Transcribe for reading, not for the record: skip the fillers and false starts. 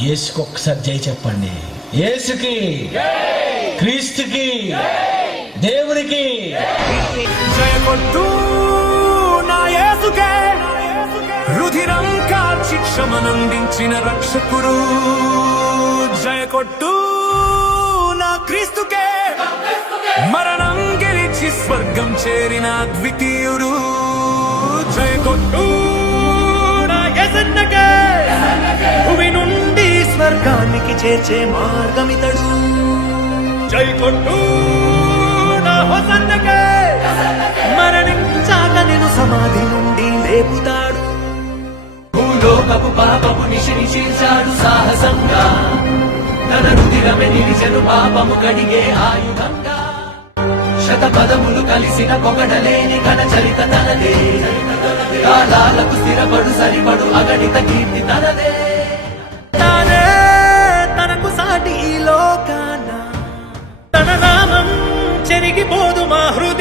యేసుకి ఒక్కసారి జై చెప్పండి. యేసుకి, క్రీస్తుకి, దేవునికి జయ కొట్టు నా యేసుకే, రుధిరం కాల్చి క్షమనందించిన రక్షకుడు. జయ కొట్టు నా క్రీస్తుకే, మరణం గెలిచి స్వర్గం చేరిన ద్వితీయుడు. జయ కొట్టు నా యేసన్నకే, భూమి నుండి స్వర్గానికి చేర్చే మార్గమితడు. జై కొట్టు నా హోసన్నకే, మరణించాక నేను సమాధి నుండి లేపుతాడు. భూలోకపు పాపము నిషేధించాడు సాహసంగా, తన రుధిరమే నిలిచెను పాపము కడిగే ఆయుధంగా. శతపదములు కలిసిన పొగడలేని ఘన చరిత తనదే, కాలాలకు స్థిరపడు సరిపడు అగణిత కీర్తి తనదే. తానే తనకు సాటి ఈ లోకాన, తన నామం చెరిగిపోదు మా హృదయాన.